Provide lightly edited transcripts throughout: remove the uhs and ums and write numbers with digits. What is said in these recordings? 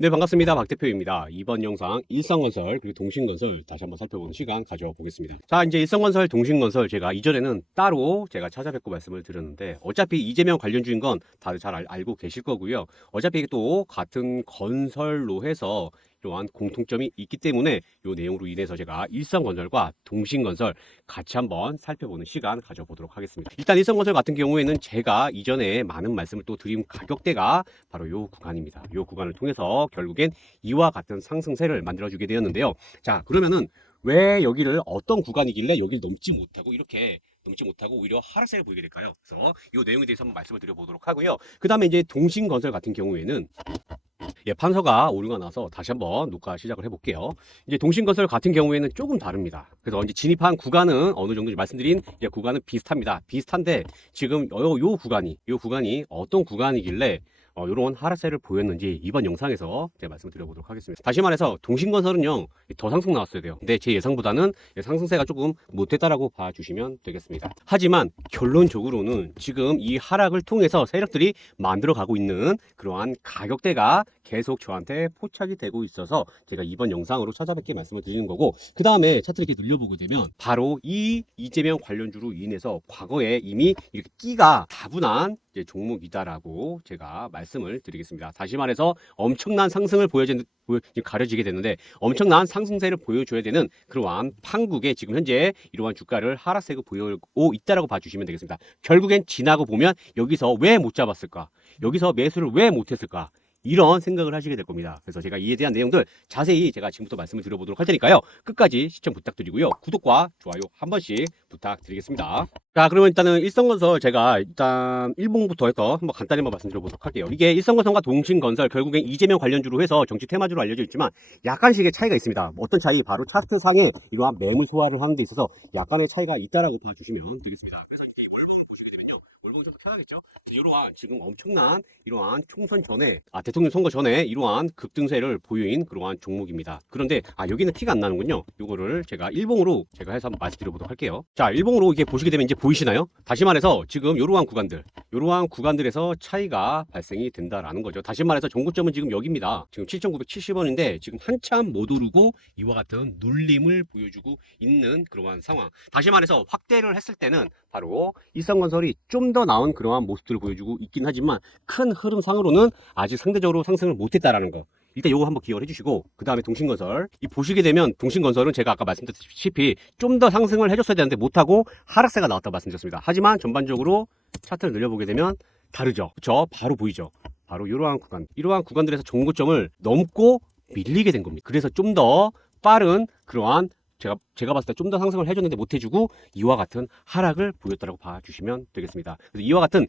네, 반갑습니다. 박 대표입니다. 이번 영상 일성건설 그리고 동신건설 다시 한번 살펴보는 시간 가져보겠습니다. 자, 이제 일성건설, 동신건설 제가 이전에는 따로 제가 찾아뵙고 말씀을 드렸는데 어차피 이재명 관련주인 건 다들 잘 알고 계실 거고요. 어차피 또 같은 건설로 해서 이러한 공통점이 있기 때문에 이 내용으로 인해서 제가 일성건설과 동신건설 같이 한번 살펴보는 시간 가져보도록 하겠습니다. 일단 일성건설 같은 경우에는 제가 이전에 많은 말씀을 또 드린 가격대가 바로 이 구간입니다. 이 구간을 통해서 결국엔 이와 같은 상승세를 만들어주게 되었는데요. 자, 그러면은 왜 여기를 어떤 구간이길래 여기를 넘지 못하고 이렇게 넘지 못하고 오히려 하락세를 보이게 될까요? 그래서 이 내용에 대해서 한번 말씀을 드려보도록 하고요. 그 다음에 이제 동신건설 같은 경우에는 판서가 오류가 나서 다시 한번 녹화 시작을 해볼게요. 이제 동신건설 같은 경우에는 조금 다릅니다. 그래서 이제 진입한 구간은 어느 정도 말씀드린 이제 구간은 비슷합니다. 비슷한데 지금 요 구간이 어떤 구간이길래 이런 하락세를 보였는지 이번 영상에서 제가 말씀을 드려보도록 하겠습니다. 다시 말해서 동신건설은요 더 상승 나왔어야 돼요. 근데 제 예상보다는 상승세가 조금 못했다라고 봐주시면 되겠습니다. 하지만 결론적으로는 지금 이 하락을 통해서 세력들이 만들어가고 있는 그러한 가격대가 계속 저한테 포착이 되고 있어서 제가 이번 영상으로 찾아뵙게 말씀을 드리는 거고, 그 다음에 차트를 이렇게 눌려보게 되면 바로 이 이재명 관련주로 인해서 과거에 이미 이렇게 끼가 다분한 종목이다라고 제가 말씀을 드리겠습니다. 다시 말해서 엄청난 상승을 가려지게 되는데 엄청난 상승세를 보여줘야 되는 그러한 판국에 지금 현재 이러한 주가를 하락세가 보이고 있다라고 봐주시면 되겠습니다. 결국엔 지나고 보면 여기서 왜 못 잡았을까? 여기서 매수를 왜 못했을까? 이런 생각을 하시게 될 겁니다. 그래서 제가 이에 대한 내용들 자세히 제가 지금부터 말씀을 드려보도록 할 테니까요. 끝까지 시청 부탁드리고요. 구독과 좋아요 한 번씩 부탁드리겠습니다. 자, 그러면 일단은 일성건설 제가 일단 일봉부터 해서 한번 간단히 한번 말씀드려보도록 할게요. 이게 일성건설과 동신건설 결국엔 이재명 관련주로 해서 정치 테마주로 알려져 있지만 약간씩의 차이가 있습니다. 어떤 차이? 바로 차트상에 이러한 매물 소화를 하는 데 있어서 약간의 차이가 있다라고 봐주시면 되겠습니다. 그래서 이제 이 물봉을 보시게 되면요. 물봉이 좀 편하겠죠? 이러한 지금 엄청난 이러한 총선 전에 대통령 선거 전에 이러한 급등세를 보유인 그러한 종목입니다. 그런데 여기는 티가 안 나는군요. 이거를 제가 일봉으로 제가 해서 한번 말씀드려보도록 할게요. 자, 일봉으로 이렇게 보시게 되면 이제 보이시나요? 다시 말해서 지금 이러한 구간들에서 차이가 발생이 된다라는 거죠. 다시 말해서 정고점은 지금 여기입니다. 지금 7,970원인데 지금 한참 못 오르고 이와 같은 눌림을 보여주고 있는 그러한 상황. 다시 말해서 확대를 했을 때는 바로 일성건설이 좀 더 나은 그러한 모습들을 보여주고 있긴 하지만 큰 흐름상으로는 아직 상대적으로 상승을 못했다라는 거. 일단 요거 한번 기억을 해주시고, 그 다음에 동신건설 보시게 되면 동신건설은 제가 아까 말씀드렸다시피 좀 더 상승을 해줬어야 되는데 못하고 하락세가 나왔다고 말씀드렸습니다. 하지만 전반적으로 차트를 늘려보게 되면 다르죠. 그쵸? 바로 보이죠. 바로 이러한 구간들에서 정고점을 넘고 밀리게 된 겁니다. 그래서 좀 더 빠른 그러한 제가 봤을 때 좀 더 상승을 해줬는데 못해주고 이와 같은 하락을 보였다고 봐주시면 되겠습니다. 그래서 이와 같은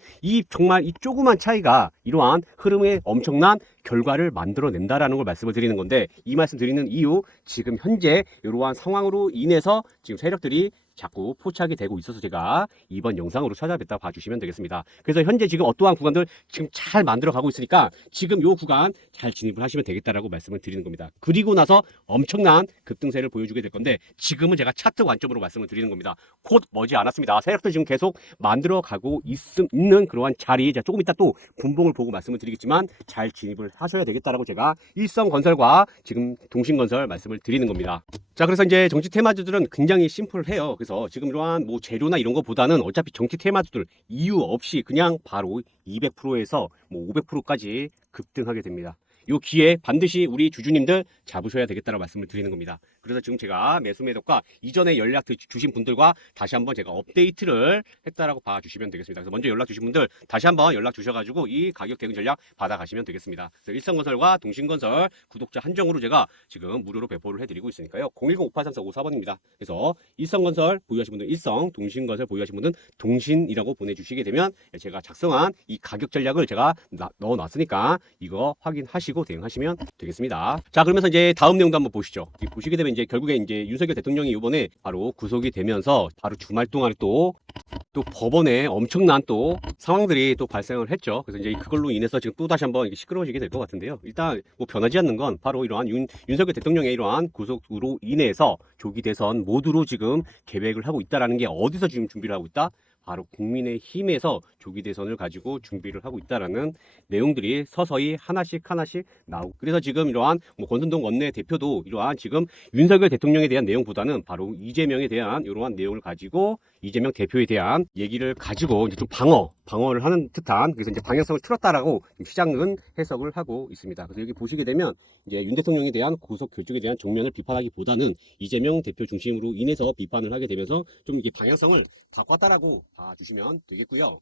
정말 이 조그만 차이가 이러한 흐름의 엄청난 결과를 만들어낸다라는 걸 말씀을 드리는 건데, 이 말씀 드리는 이유 지금 현재 이러한 상황으로 인해서 지금 세력들이 자꾸 포착이 되고 있어서 제가 이번 영상으로 찾아뵙다 봐주시면 되겠습니다. 그래서 현재 지금 어떠한 구간들 지금 잘 만들어 가고 있으니까 지금 요 구간 잘 진입을 하시면 되겠다라고 말씀을 드리는 겁니다. 그리고 나서 엄청난 급등세를 보여주게 될 건데 지금은 제가 차트 관점으로 말씀을 드리는 겁니다. 곧 머지 않았습니다. 세력들 지금 계속 만들어 가고 있는 그러한 자리, 제가 조금 이따 또 분봉을 보고 말씀을 드리겠지만 잘 진입을 하셔야 되겠다라고 제가 일성건설과 지금 동신건설 말씀을 드리는 겁니다. 자, 그래서 이제 정치 테마주들은 굉장히 심플해요. 그래서 지금 이러한 재료나 이런 거보다는 어차피 정치 테마주들 이유 없이 그냥 바로 200%에서 500%까지 급등하게 됩니다. 요 기회 반드시 우리 주주님들 잡으셔야 되겠다라고 말씀을 드리는 겁니다. 그래서 지금 제가 매수 매도가 이전에 연락 주신 분들과 다시 한번 제가 업데이트를 했다라고 봐주시면 되겠습니다. 그래서 먼저 연락 주신 분들 다시 한번 연락 주셔가지고 이 가격 대응 전략 받아가시면 되겠습니다. 그래서 일성건설과 동신건설 구독자 한정으로 제가 지금 무료로 배포를 해드리고 있으니까요. 010-5834-54번입니다. 그래서 일성건설 보유하신 분들 일성, 동신건설 보유하신 분들은 동신이라고 보내주시게 되면 제가 작성한 이 가격 전략을 제가 넣어놨으니까 이거 확인하시고 대응하시면 되겠습니다. 자, 그러면서 이제 다음 내용도 한번 보시죠. 보시게 되면 이제 결국에 이제 윤석열 대통령이 이번에 바로 구속이 되면서 바로 주말 동안에 또 법원에 엄청난 또 상황들이 또 발생을 했죠. 그래서 이제 그걸로 인해서 지금 또 다시 한번 이게 시끄러워지게 될 것 같은데요. 일단 변하지 않는 건 바로 이러한 윤석열 대통령의 이러한 구속으로 인해서 조기 대선 모두로 지금 계획을 하고 있다라는 게 어디서 지금 준비를 하고 있다? 바로 국민의힘에서 조기 대선을 가지고 준비를 하고 있다라는 내용들이 서서히 하나씩 나오고, 그래서 지금 이러한 뭐 권선동 원내대표도 이러한 지금 윤석열 대통령에 대한 내용보다는 바로 이재명에 대한 이러한 내용을 가지고 이재명 대표에 대한 얘기를 가지고 이제 좀 방어를 하는 듯한, 그래서 이제 방향성을 틀었다라고 시장은 해석을 하고 있습니다. 그래서 여기 보시게 되면 이제 윤 대통령에 대한 구속 결정에 대한 정면을 비판하기보다는 이재명 대표 중심으로 인해서 비판을 하게 되면서 좀 이게 방향성을 바꿨다라고 봐주시면 되겠고요.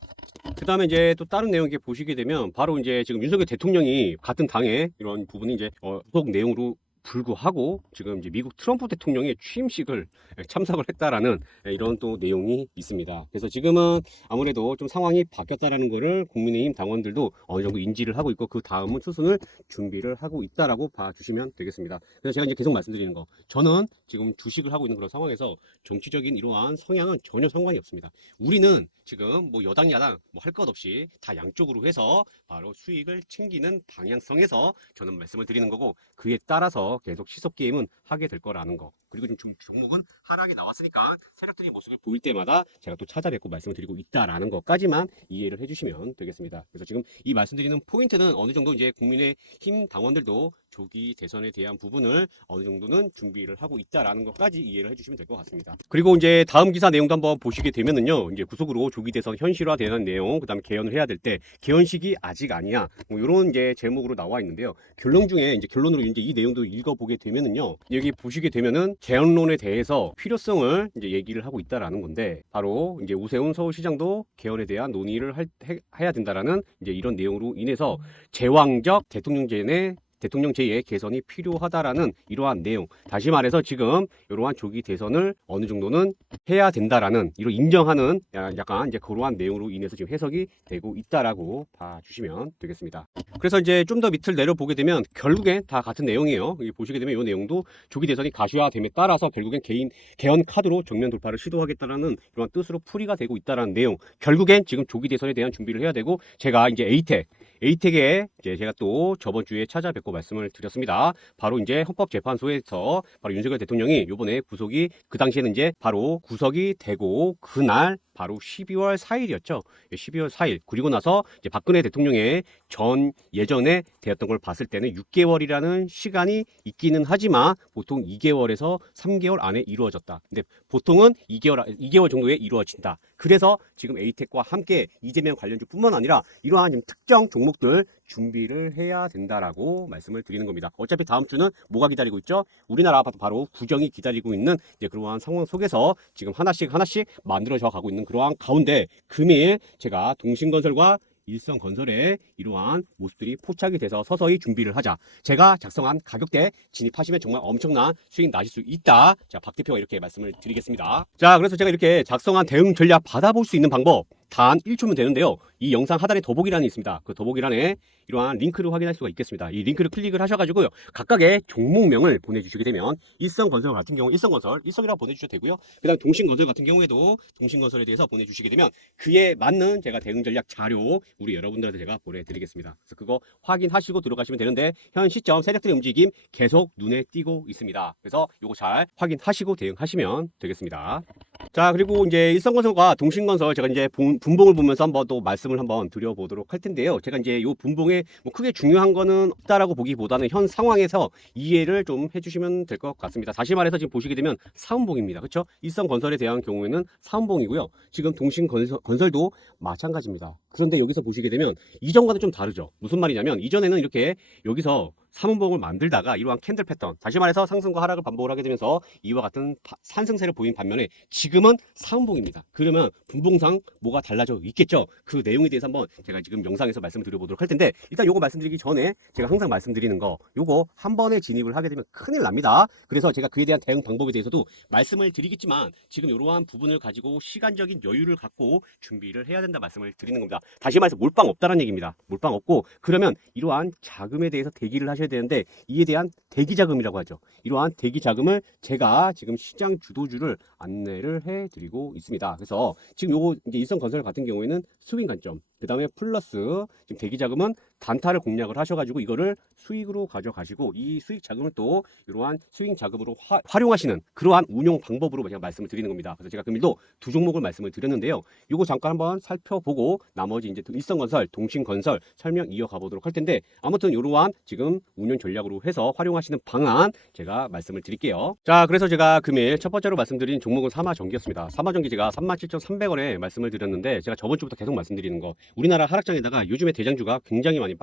그 다음에 이제 또 다른 내용 이렇게 보시게 되면 바로 이제 지금 윤석열 대통령이 같은 당의 이런 부분이 이제 구속 내용으로 불구하고 지금 이제 미국 트럼프 대통령의 취임식을 참석을 했다라는 이런 또 내용이 있습니다. 그래서 지금은 아무래도 좀 상황이 바뀌었다라는 거를 국민의힘 당원들도 어느 정도 인지를 하고 있고, 그 다음은 수순을 준비를 하고 있다라고 봐주시면 되겠습니다. 그래서 제가 이제 계속 말씀드리는 거, 저는 지금 주식을 하고 있는 그런 상황에서 정치적인 이러한 성향은 전혀 상관이 없습니다. 우리는 지금 뭐 여당 야당 뭐 할 것 없이 다 양쪽으로 해서 바로 수익을 챙기는 방향성에서 저는 말씀을 드리는 거고, 그에 따라서 계속 시속 게임은 하게 될 거라는 거. 그리고 지금 종목은 하락이 나왔으니까 세력들이 모습을 보일 때마다 제가 또 찾아뵙고 말씀을 드리고 있다라는 것까지만 이해를 해주시면 되겠습니다. 그래서 지금 이 말씀드리는 포인트는 어느 정도 이제 국민의힘 당원들도 조기 대선에 대한 부분을 어느 정도는 준비를 하고 있다라는 것까지 이해를 해주시면 될 것 같습니다. 그리고 이제 다음 기사 내용도 한번 보시게 되면은요, 이제 구속으로 조기 대선 현실화되는 내용, 그다음에 개헌을 해야 될 때 개헌 시기 아직 아니야, 뭐 이런 이제 제목으로 나와 있는데요. 결론 중에 이제 결론으로 이제 이 내용도 읽어보게 되면은요, 여기 보시게 되면은 개헌론에 대해서 필요성을 이제 얘기를 하고 있다라는 건데, 바로 이제 우세훈 서울시장도 개헌에 대한 논의를 해야 된다라는 이제 이런 내용으로 인해서 제왕적 대통령제의 개선이 필요하다라는 이러한 내용, 다시 말해서 지금 이러한 조기 대선을 어느 정도는 해야 된다라는 이런 인정하는 약간 이제 그러한 내용으로 인해서 지금 해석이 되고 있다라고 봐주시면 되겠습니다. 그래서 이제 좀 더 밑을 내려보게 되면 결국엔 다 같은 내용이에요. 여기 보시게 되면 이 내용도 조기 대선이 가시화됨에 따라서 결국엔 개헌 카드로 정면 돌파를 시도하겠다라는 이러한 뜻으로 풀이가 되고 있다라는 내용, 결국엔 지금 조기 대선에 대한 준비를 해야 되고, 제가 이제 에이텍에 이제 제가 또 저번 주에 찾아뵙고 말씀을 드렸습니다. 바로 이제 헌법재판소에서 바로 윤석열 대통령이 요번에 구속이, 그 당시에는 이제 바로 구속이 되고 그날 바로 12월 4일이었죠. 12월 4일. 그리고 나서 이제 박근혜 대통령의 예전에 되었던 걸 봤을 때는 6개월이라는 시간이 있기는 하지만 보통 2개월에서 3개월 안에 이루어졌다. 근데 보통은 2개월 정도에 이루어진다. 그래서 지금 에이텍과 함께 이재명 관련주뿐만 아니라 이러한 좀 특정 종목들 준비를 해야 된다라고 말씀을 드리는 겁니다. 어차피 다음 주는 뭐가 기다리고 있죠? 우리나라 아파트 바로 구정이 기다리고 있는 이제 그러한 상황 속에서 지금 하나씩 만들어져 가고 있는 그러한 가운데, 금일 제가 동신건설과 일성건설의 이러한 모습들이 포착이 돼서 서서히 준비를 하자. 제가 작성한 가격대 진입하시면 정말 엄청난 수익 나실 수 있다. 자, 박 대표가 이렇게 말씀을 드리겠습니다. 자, 그래서 제가 이렇게 작성한 대응 전략 받아볼 수 있는 방법 단 1초면 되는데요. 이 영상 하단에 더보기란이 있습니다. 그 더보기란에 이러한 링크를 확인할 수가 있겠습니다. 이 링크를 클릭을 하셔가지고요, 각각의 종목명을 보내주시게 되면 일성건설 같은 경우 일성이라고 보내주셔도 되고요. 그 다음에 동신건설 같은 경우에도 동신건설에 대해서 보내주시게 되면 그에 맞는 제가 대응 전략 자료 우리 여러분들한테 제가 보내드리겠습니다. 그래서 그거 확인하시고 들어가시면 되는데, 현 시점 세력들의 움직임 계속 눈에 띄고 있습니다. 그래서 이거 잘 확인하시고 대응하시면 되겠습니다. 자, 그리고 이제 일성건설과 동신건설 제가 이제 분봉을 보면서 한번 또 말씀을 한번 드려보도록 할 텐데요. 제가 이제 이 분봉에 뭐 크게 중요한 거는 없다라고 보기보다는 현 상황에서 이해를 좀 해주시면 될 것 같습니다. 다시 말해서 지금 보시게 되면 사은봉입니다. 그렇죠? 일성건설에 대한 경우에는 사은봉이고요. 지금 동신건설도 마찬가지입니다. 그런데 여기서 보시게 되면 이전과는 좀 다르죠. 무슨 말이냐면, 이전에는 이렇게 여기서 삼은봉을 만들다가 이러한 캔들 패턴, 다시 말해서 상승과 하락을 반복을 하게 되면서 이와 같은 산승세를 보인 반면에 지금은 사은봉입니다. 그러면 분봉상 뭐가 달라져 있겠죠? 그 내용에 대해서 한번 제가 지금 영상에서 말씀을 드려보도록 할 텐데, 일단 요거 말씀드리기 전에 제가 항상 말씀드리는 거, 요거 한 번에 진입을 하게 되면 큰일 납니다. 그래서 제가 그에 대한 대응 방법에 대해서도 말씀을 드리겠지만, 지금 이러한 부분을 가지고 시간적인 여유를 갖고 준비를 해야 된다 말씀을 드리는 겁니다. 다시 말해서 몰빵 없다는 얘기입니다. 몰빵 없고, 그러면 이러한 자금에 대해서 대기를 하셔야 되는데, 이에 대한 대기 자금이라고 하죠. 이러한 대기 자금을 제가 지금 시장 주도주를 안내를 해드리고 있습니다. 그래서 지금 요거 이제 일성건설 같은 경우에는 스윙 관점, 그 다음에 플러스 지금 대기자금은 단타를 공략을 하셔가지고 이거를 수익으로 가져가시고 이 수익 자금을 또 이러한 수익 자금으로 활용하시는 그러한 운용 방법으로 제가 말씀을 드리는 겁니다. 그래서 제가 금일도 두 종목을 말씀을 드렸는데요. 이거 잠깐 한번 살펴보고 나머지 이제 일성건설, 동신건설 설명 이어가 보도록 할 텐데 아무튼 이러한 지금 운용 전략으로 해서 활용하시는 방안 제가 말씀을 드릴게요. 자, 그래서 제가 금일 첫 번째로 말씀드린 종목은 삼화전기였습니다. 삼화전기 제가 37,300원에 말씀을 드렸는데 제가 저번 주부터 계속 말씀드리는 거 우리나라 하락장에다가 요즘에 대장주가 굉장히 많이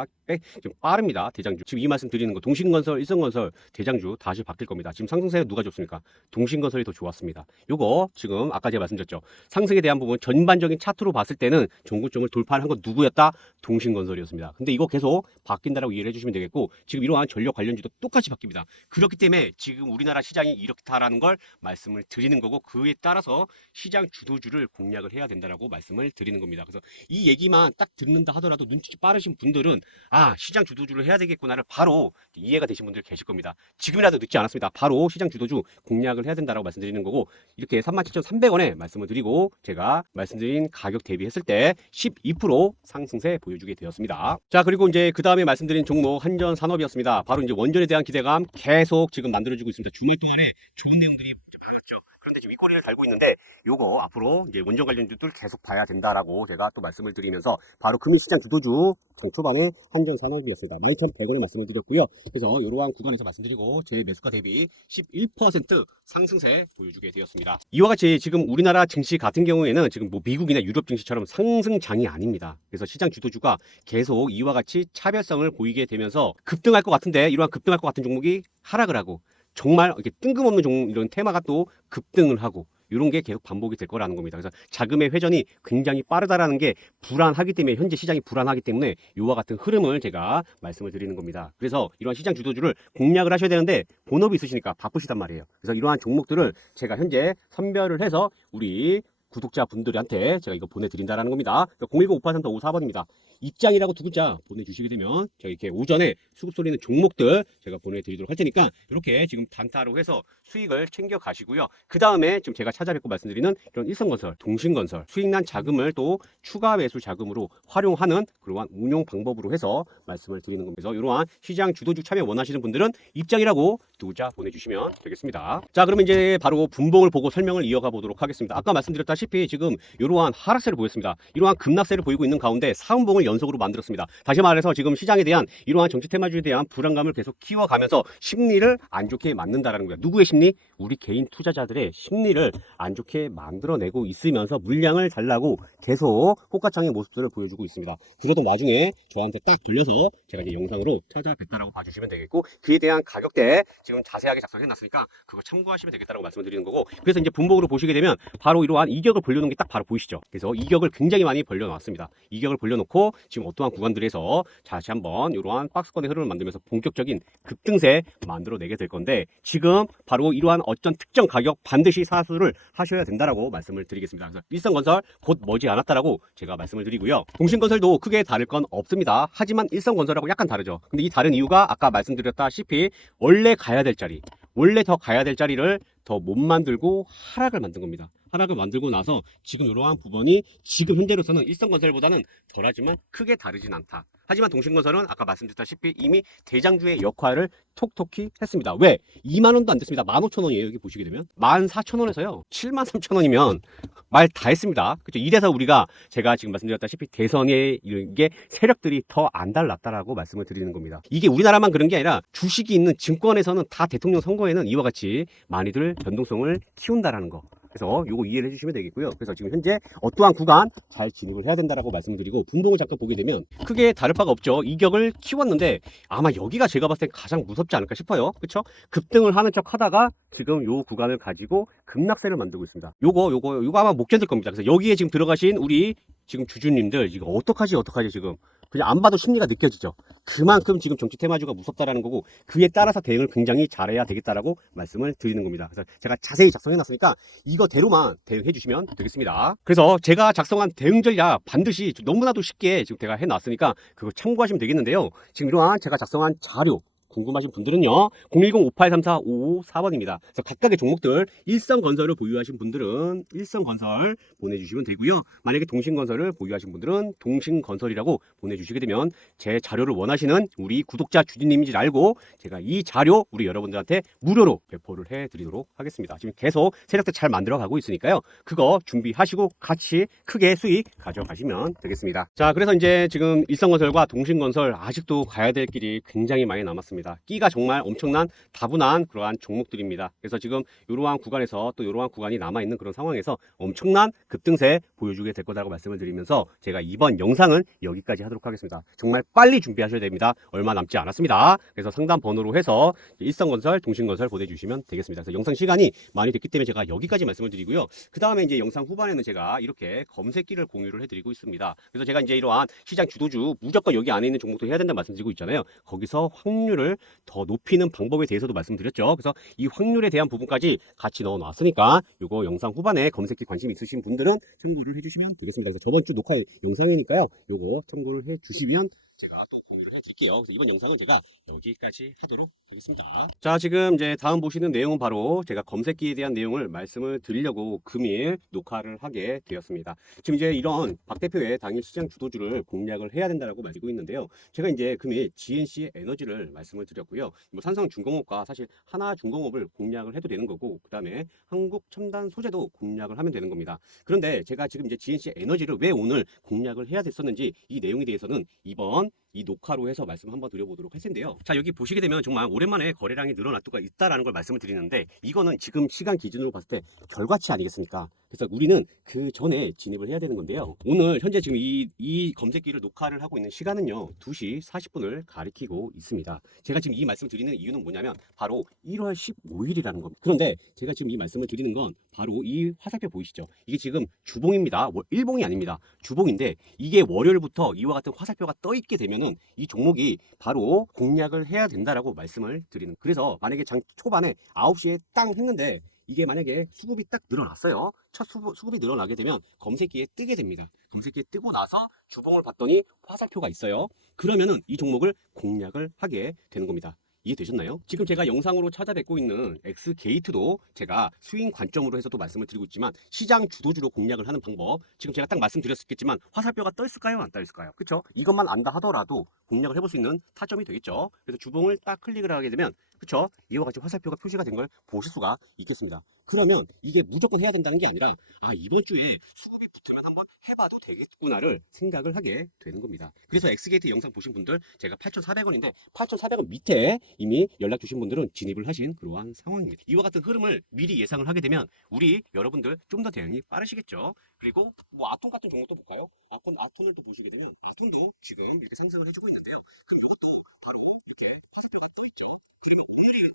좀 빠릅니다. 대장주. 지금 이 말씀 드리는 거 동신건설, 일성건설 대장주 다시 바뀔 겁니다. 지금 상승세가 누가 좋습니까? 동신건설이 더 좋았습니다. 요거 지금 아까 제가 말씀드렸죠. 상승에 대한 부분 전반적인 차트로 봤을 때는 종고점을 돌파한 건 누구였다? 동신건설이었습니다. 근데 이거 계속 바뀐다라고 이해를 해주시면 되겠고 지금 이러한 전력 관련주도 똑같이 바뀝니다. 그렇기 때문에 지금 우리나라 시장이 이렇다라는 걸 말씀을 드리는 거고 그에 따라서 시장 주도주를 공략을 해야 된다라고 말씀을 드리는 겁니다. 그래서 이 얘기만 딱 듣는다 하더라도 눈치 빠르신 분들은 아 시장 주도주를 해야 되겠구나를 바로 이해가 되신 분들 계실 겁니다. 지금이라도 늦지 않았습니다. 바로 시장 주도주 공략을 해야 된다라고 말씀드리는 거고 이렇게 37,300원에 말씀을 드리고 제가 말씀드린 가격 대비했을 때 12% 상승세 보여주게 되었습니다. 자, 그리고 이제 그 다음에 말씀드린 종목 한전산업이었습니다. 바로 이제 원전에 대한 기대감 계속 지금 만들어지고 있습니다. 주말 동안에 좋은 내용들이 많았죠. 그런데 지금 윗꼬리를 달고 있는데 요거 앞으로 이제 원전 관련주들 계속 봐야 된다라고 제가 또 말씀을 드리면서 바로 금융시장 주도주 장 초반에 한전산업이었습니다. 11,100원을 말씀을 드렸고요. 그래서 이러한 구간에서 말씀드리고 제 매수가 대비 11% 상승세 보여주게 되었습니다. 이와 같이 지금 우리나라 증시 같은 경우에는 지금 뭐 미국이나 유럽 증시처럼 상승장이 아닙니다. 그래서 시장 주도주가 계속 이와 같이 차별성을 보이게 되면서 급등할 것 같은데 이러한 급등할 것 같은 종목이 하락을 하고 정말 이렇게 뜬금없는 이런 테마가 또 급등을 하고 이런 게 계속 반복이 될 거라는 겁니다. 그래서 자금의 회전이 굉장히 빠르다라는 게 불안하기 때문에 현재 시장이 불안하기 때문에 이와 같은 흐름을 제가 말씀을 드리는 겁니다. 그래서 이러한 시장 주도주를 공략을 하셔야 되는데 본업이 있으시니까 바쁘시단 말이에요. 그래서 이러한 종목들을 제가 현재 선별을 해서 우리 구독자분들한테 제가 이거 보내드린다라는 겁니다. 010-5834-54번입니다. 입장이라고 두 글자 보내주시게 되면 제가 이렇게 오전에 수급 쏠리는 종목들 제가 보내드리도록 할 테니까 이렇게 지금 단타로 해서 수익을 챙겨 가시고요. 그 다음에 지금 제가 찾아뵙고 말씀드리는 이런 일성건설, 동신건설 수익난 자금을 또 추가 매수 자금으로 활용하는 그러한 운용 방법으로 해서 말씀을 드리는 겁니다. 그래서 이러한 시장 주도주 참여 원하시는 분들은 입장이라고 두 글자 보내주시면 되겠습니다. 자, 그러면 이제 바로 분봉을 보고 설명을 이어가 보도록 하겠습니다. 아까 말씀드렸다시피 지금 이러한 하락세를 보였습니다. 이러한 급락세를 보이고 있는 가운데 사은봉을 연속으로 만들었습니다. 다시 말해서 지금 시장에 대한 이러한 정치 테마주에 대한 불안감을 계속 키워가면서 심리를 안 좋게 만든다라는 거예요. 누구의 심리? 우리 개인 투자자들의 심리를 안 좋게 만들어내고 있으면서 물량을 달라고 계속 호가창의 모습들을 보여주고 있습니다. 그러던 와중에 저한테 딱 돌려서 제가 이제 영상으로 찾아뵙다라고 봐주시면 되겠고 그에 대한 가격대 지금 자세하게 작성해놨으니까 그거 참고하시면 되겠다라고 말씀을 드리는 거고 그래서 이제 분봉으로 보시게 되면 바로 이러한 이격을 벌려놓은 게 딱 바로 보이시죠? 그래서 이격을 굉장히 많이 벌려놨습니다. 이격을 벌려놓고 지금 어떠한 구간들에서 다시 한번 이러한 박스권의 흐름을 만들면서 본격적인 급등세 만들어내게 될 건데 지금 바로 이러한 어떤 특정 가격 반드시 사수를 하셔야 된다라고 말씀을 드리겠습니다. 그래서 일성건설 곧 머지 않았다라고 제가 말씀을 드리고요. 동신건설도 크게 다를 건 없습니다. 하지만 일성건설하고 약간 다르죠. 근데 이 다른 이유가 아까 말씀드렸다시피 원래 가야 될 자리 원래 더 가야 될 자리를 더 못 만들고 하락을 만든 겁니다. 하락을 만들고 나서 지금 이러한 부분이 지금 현재로서는 일성건설보다는 덜하지만 크게 다르진 않다. 하지만 동신건설은 아까 말씀드렸다시피 이미 대장주의 역할을 톡톡히 했습니다. 왜? 2만 원도 안 됐습니다. 15,000원이에요. 여기 보시게 되면 14,000원에서요. 73,000원이면 말 다 했습니다. 그렇죠? 이래서 우리가 제가 지금 말씀드렸다시피 대선에 이런 게 세력들이 더 안달났다라고 말씀을 드리는 겁니다. 이게 우리나라만 그런 게 아니라 주식이 있는 증권에서는 다 대통령 선거에는 이와 같이 많이들 변동성을 키운다라는 거. 그래서 요거 이해를 해주시면 되겠고요. 그래서 지금 현재 어떠한 구간 잘 진입을 해야 된다라고 말씀드리고 분봉을 잠깐 보게 되면 크게 다를 바가 없죠. 이격을 키웠는데 아마 여기가 제가 봤을 때 가장 무섭지 않을까 싶어요. 그렇죠? 급등을 하는 척 하다가 지금 요 구간을 가지고 급락세를 만들고 있습니다. 요거 아마 못 견딜 겁니다. 그래서 여기에 지금 들어가신 우리 지금 주주님들 이거 어떡하지 지금 그냥 안 봐도 심리가 느껴지죠. 그만큼 지금 정치 테마주가 무섭다라는 거고 그에 따라서 대응을 굉장히 잘해야 되겠다라고 말씀을 드리는 겁니다. 그래서 제가 자세히 작성해놨으니까 이거대로만 대응해 주시면 되겠습니다. 그래서 제가 작성한 대응 전략 반드시 너무나도 쉽게 지금 제가 해놨으니까 그거 참고하시면 되겠는데요. 지금 이러한 제가 작성한 자료 궁금하신 분들은요 010-5834-5554번입니다. 그래서 각각의 종목들 일성건설을 보유하신 분들은 일성건설 보내주시면 되고요. 만약에 동신건설을 보유하신 분들은 동신건설이라고 보내주시게 되면 제 자료를 원하시는 우리 구독자 주주님인지 알고 제가 이 자료 우리 여러분들한테 무료로 배포를 해드리도록 하겠습니다. 지금 계속 세력들 잘 만들어 가고 있으니까요. 그거 준비하시고 같이 크게 수익 가져가시면 되겠습니다. 자, 그래서 이제 지금 일성건설과 동신건설 아직도 가야 될 길이 굉장히 많이 남았습니다. 끼가 정말 엄청난 다분한 그러한 종목들입니다. 그래서 지금 이러한 구간에서 또 이러한 구간이 남아있는 그런 상황에서 엄청난 급등세 보여주게 될 거라고 말씀을 드리면서 제가 이번 영상은 여기까지 하도록 하겠습니다. 정말 빨리 준비하셔야 됩니다. 얼마 남지 않았습니다. 그래서 상담 번호로 해서 일성건설, 동신건설 보내주시면 되겠습니다. 그래서 영상 시간이 많이 됐기 때문에 제가 여기까지 말씀을 드리고요. 그 다음에 이제 영상 후반에는 제가 이렇게 검색기를 공유를 해드리고 있습니다. 그래서 제가 이제 이러한 시장 주도주 무조건 여기 안에 있는 종목도 해야 된다는 말씀드리고 있잖아요. 거기서 확률을 더 높이는 방법에 대해서도 말씀드렸죠. 그래서 이 확률에 대한 부분까지 같이 넣어 놨으니까 이거 영상 후반에 검색기 관심 있으신 분들은 참고를 해주시면 되겠습니다. 그래서 저번 주 녹화 영상이니까요. 이거 참고를 해주시면 제가 또 공유를 해드릴게요. 그래서 이번 영상은 제가 여기까지 하도록 하겠습니다. 자, 지금 이제 다음 보시는 내용은 바로 제가 검색기에 대한 내용을 말씀을 드리려고 금일 녹화를 하게 되었습니다. 지금 이제 이런 박 대표의 당일 시장 주도주를 공략을 해야 된다고 말씀드리고 있는데요. 제가 이제 금일 GNC 에너지를 말씀을 드렸고요. 뭐 삼성중공업과 사실 하나중공업을 공략을 해도 되는 거고, 그 다음에 한국첨단 소재도 공략을 하면 되는 겁니다. 그런데 제가 지금 이제 GNC 에너지를 왜 오늘 공략을 해야 됐었는지 이 내용에 대해서는 이번 이 녹화로 해서 말씀 한번 드려보도록 할 텐데요. 자, 여기 보시게 되면 정말 오랜만에 거래량이 늘어났다가 있다라는 걸 말씀을 드리는데 이거는 지금 시간 기준으로 봤을 때 결과치 아니겠습니까? 그래서 우리는 그 전에 진입을 해야 되는 건데요. 오늘 현재 지금 이 검색기를 녹화를 하고 있는 시간은요 2시 40분을 가리키고 있습니다. 제가 지금 이 말씀을 드리는 이유는 뭐냐면 바로 1월 15일이라는 겁니다. 그런데 제가 지금 이 말씀을 드리는 건 바로 이 화살표 보이시죠? 이게 지금 주봉입니다. 일봉이 아닙니다. 주봉인데 이게 월요일부터 이와 같은 화살표가 떠 있게 되면은 이 종목이 바로 공략을 해야 된다라고 말씀을 드리는. 그래서 만약에 장 초반에 9시에 땅 했는데 이게 만약에 수급이 딱 늘어났어요. 첫 수급이 늘어나게 되면 검색기에 뜨게 됩니다. 검색기에 뜨고 나서 주봉을 봤더니 화살표가 있어요. 그러면은 이 종목을 공략을 하게 되는 겁니다. 이해되셨나요? 지금 제가 영상으로 찾아뵙고 있는 X게이트도 제가 스윙 관점으로 해서도 말씀을 드리고 있지만 시장 주도주로 공략을 하는 방법 지금 제가 딱 말씀드렸겠지만 화살표가 떠 있을까요? 안 떠 있을까요? 그쵸? 이것만 안다 하더라도 공략을 해볼 수 있는 타점이 되겠죠. 그래서 주봉을 딱 클릭을 하게 되면 그쵸? 이와 같이 화살표가 표시가 된 걸 보실 수가 있겠습니다. 그러면 이게 무조건 해야 된다는 게 아니라 이번 주에 수급이 붙으면 한번 해봐도 되겠구나를 생각을 하게 되는 겁니다. 그래서 엑스게이트 영상 보신 분들 제가 8,400원인데 8,400원 밑에 이미 연락 주신 분들은 진입을 하신 그러한 상황입니다. 이와 같은 흐름을 미리 예상을 하게 되면 우리 여러분들 좀 더 대응이 빠르시겠죠. 그리고 뭐 아톰 같은 종목도 볼까요? 아톰을 또 보시게 되면 아톰도 지금 이렇게 상승을 해주고 있는데요. 그럼 이것도 바로 이렇게 화살표가 떠 있죠.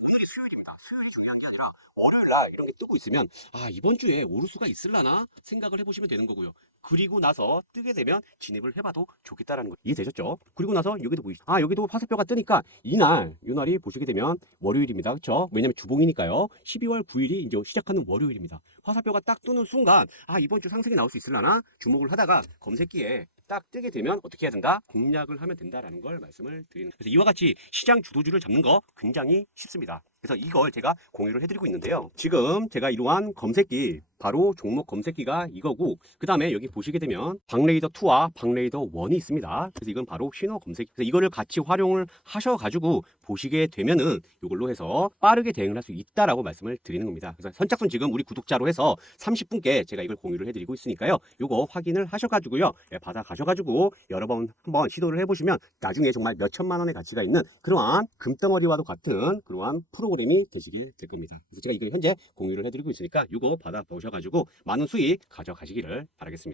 오늘이 수요일입니다. 수요일이 중요한 게 아니라 월요일 날 이런 게 뜨고 있으면 이번 주에 오를 수가 있을라나 생각을 해보시면 되는 거고요. 그리고 나서 뜨게 되면 진입을 해봐도 좋겠다라는 거 이해되셨죠? 그리고 나서 여기도 보이시죠? 여기도 화살표가 뜨니까 이날이 보시게 되면 월요일입니다. 그렇죠? 왜냐면 주봉이니까요. 12월 9일이 이제 시작하는 월요일입니다. 화살표가 딱 뜨는 순간 이번 주 상승이 나올 수 있을라나 주목을 하다가 검색기에 딱 뜨게 되면 어떻게 해야 된다? 공략을 하면 된다라는 걸 말씀을 드리는. 그래서 이와 같이 시장 주도주를 잡는 거 굉장히 쉽습니다. 그래서 이걸 제가 공유를 해드리고 있는데요. 지금 제가 이러한 검색기 바로 종목 검색기가 이거고 그 다음에 여기 보시게 되면 박레이더 2와 박레이더 1이 있습니다. 그래서 이건 바로 신호 검색기. 그래서 이거를 같이 활용을 하셔가지고 보시게 되면은 이걸로 해서 빠르게 대응을 할 수 있다라고 말씀을 드리는 겁니다. 그래서 선착순 지금 우리 구독자로 해서 30분께 제가 이걸 공유를 해드리고 있으니까요. 이거 확인을 하셔가지고요. 받아 가셔가지고 여러 번 한번 시도를 해보시면 나중에 정말 몇 천만 원의 가치가 있는 그러한 금덩어리와도 같은 그러한 프로그램이 되시게 될 겁니다. 그래서 제가 이거 현재 공유를 해드리고 있으니까 이거 받아 보셔가지고 많은 수익 가져가시기를 바라겠습니다.